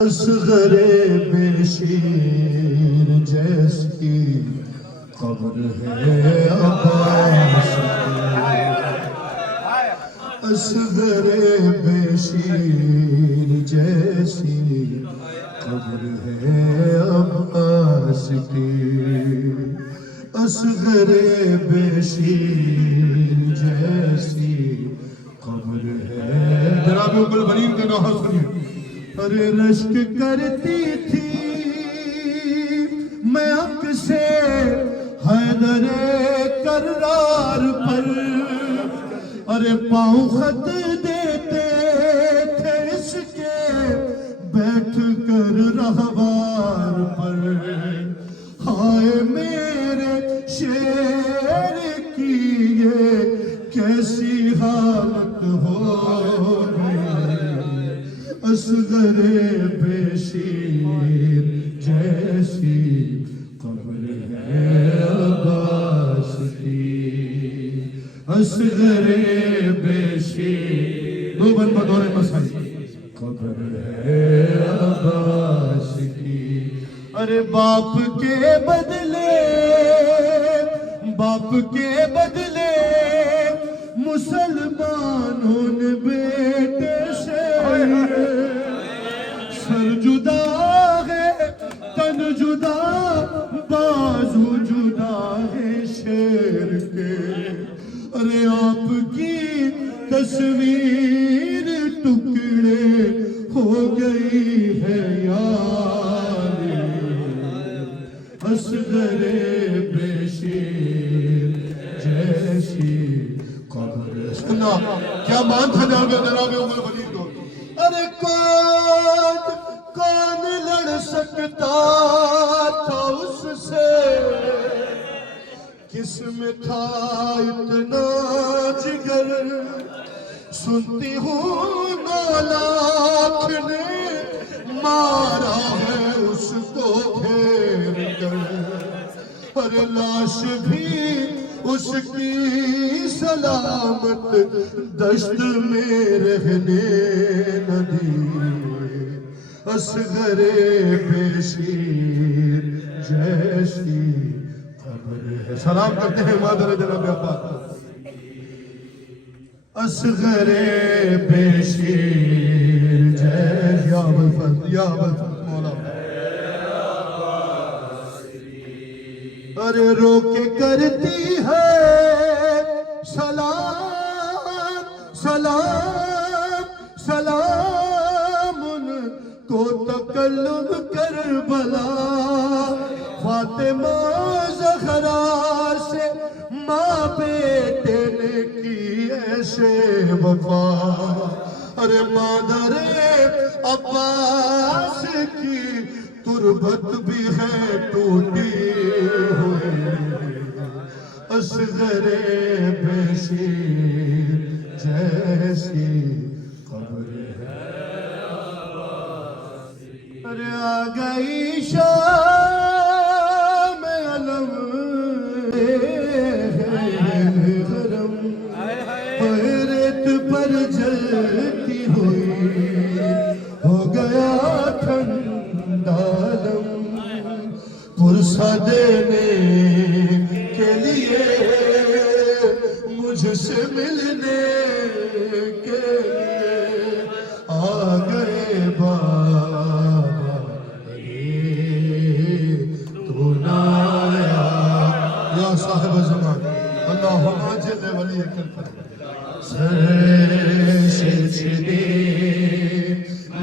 اصغر بے شیر جیسی قبر ہے عباس کی، اصغر بے شیر جیسی قبر ہے عباس کی، اصغر بے شیر جیسی قبر ہے۔ جناب ام البنین کا نوحہ سنیے۔ ارے رشک کرتی تھی میں حق سے حیدر کرار پر، ارے پاؤں خط دیتے تھے اس کے بیٹھ کر رہوار پر، ہائے میرے شیر کی یہ کیسی حالت ہو گئی، اصغر بے شیر جیسی قبر ہے عباس کی، اصغر بے شیر دو بن بدور مسائی قبر ہے عباس کی۔ ارے باپ کے بدلے مسلمانوں نے بیٹے سے سر جدا ہے تن جدا بازو جدا ہے شیر کے، ارے آپ کی تصویر ٹکڑے ہو گئی ہے یار، اصغر بے شیر جیسی قبر۔ سننا کیا مان تھا جناب ام البنین کو؟ ارے کون لڑ سکتا تھا اس سے، کس میں تھا اتنا جگر، سنتی ہوں 9 لاکھ نے مارا ہے اس کو گھیر کر، ارے لاش بھی اس کی سلامت دشت میں رہنے نہ دی، اصغر بے شیر جیسی قبر ہے۔ سلام کرتے ہیں مادر جناب عباس، اصغر بے شیر جیسی یا ابوالفضل یا ابوالفضل مولا، ارے رو کے کرتی ہے سلام سلام سلام ان کو تکلم کربلا، فاطمہ زہرا سے ماں بیٹے نے کی ایسے وفا، ارے مادر عباس کی تربت بھی ہے ٹوٹی ہوئی، اصغر بے شیر جیسی قبر ہے عباس کی۔ ارے آ گئی شام علم غرم، ریت پر جلتی ہوئی ہو گیا پرسہ دینے کے لیے مجھ سے ملنے کے لیے آ گئے بابا، تو نہ آیا یا صاحب زمان، اللہم اجل ولی سر سے چھنے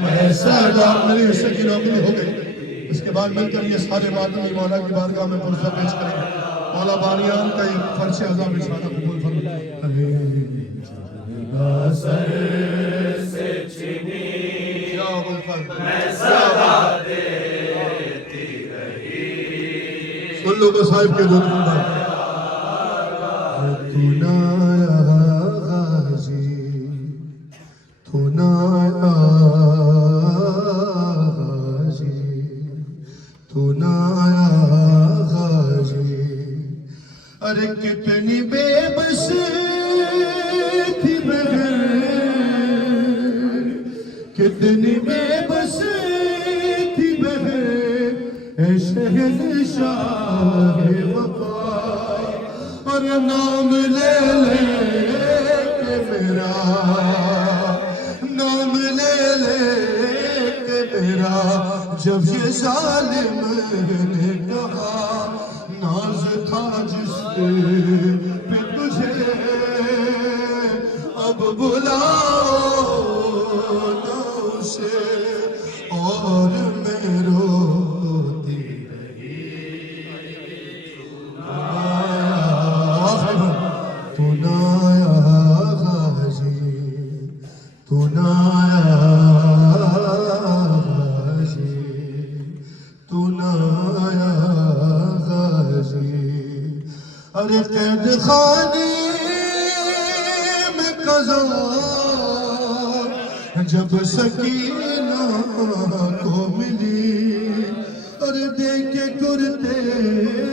میں صدا میری حصے کی نوکری ہو گئی۔ اس کے بعد مل کر یہ سارے مادمی مولا کی بارگاہ میں پرسہ پیش کریں گے۔ مولا بانیان کا ایک فرش عظام اشارہ قبول فرمائے۔ سر سے چھنی میں صدا دیتی رہی، سن لو صاحب کے دو نمبر، تو نہ آیا غازی، تو نہ آیا تو نہ آیا غازی، ارے کتنی بے بس تھی بہن، کتنی بے بس شہنشاہ وفا اور نام لے لے کہ میرا نام لے لے کہ میرا جب یہ ظالم نے کہا ناز تھا جس پہ تجھے اب بلاؤ نہ اسے اور میں روتی رہی تو نایا غازی تو نایا غازی تو نایا غازی ارے قید خانے میں قضا جب سکینہ کو ملی اور دیکھ کے کرتے